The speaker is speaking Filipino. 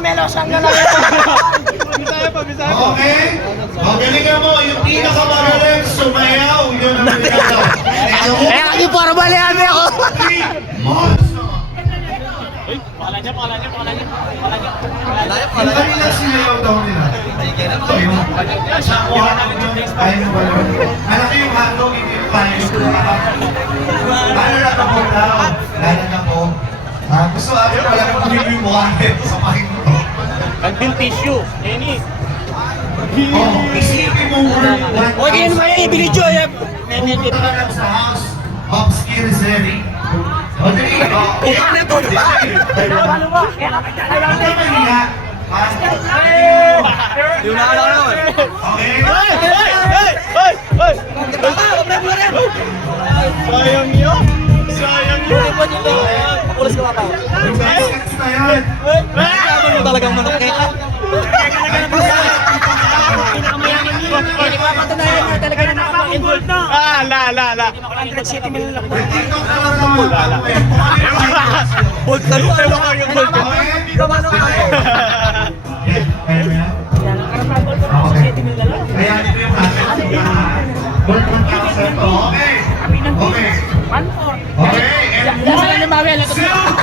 melosang na lang. Bisaya pa, Bisaya pa. Okay? Magalingan mo, yung pinakamagaling sumayaw, yun ang regalo. Eh, lagi formal yan ako. 3 months. Pangalan niya. Yung kanila sinayaw daw nila. Yung sa kuha ng ayaw mo ba yun? Malaki yung hotdog, hindi yung panis. Ano na po daw? Lala na po. Gusto ako pala kung hindi yung mukha nito sa pahin mo. Nag-bill tissue. Any. Oh, isipin mo one. O, di yan naman yung ibinidyo. Pumunta ka lang sa house of Skirizeri. O, dali. Upa na to, diba? Ano ba kaya? Yung nakala ko. Okay? Sayang yun. Sayang yun. Makulas ka pa. Seconds na yan. Ano mo talagang manok eh? Pinakapatunayan na talaga na nakaka-involved na. La. 170 million lang. TikTok na lang naman. Lala. Bolt na lupa. Ewan ko yung bolt. Okay? Kamano ka ako. Kaya mo yan? Okay. Kaya dito yung natin. Work 1,000. Okay. Okay. Okay. And Nasa lang ni Mabel. 1, 2,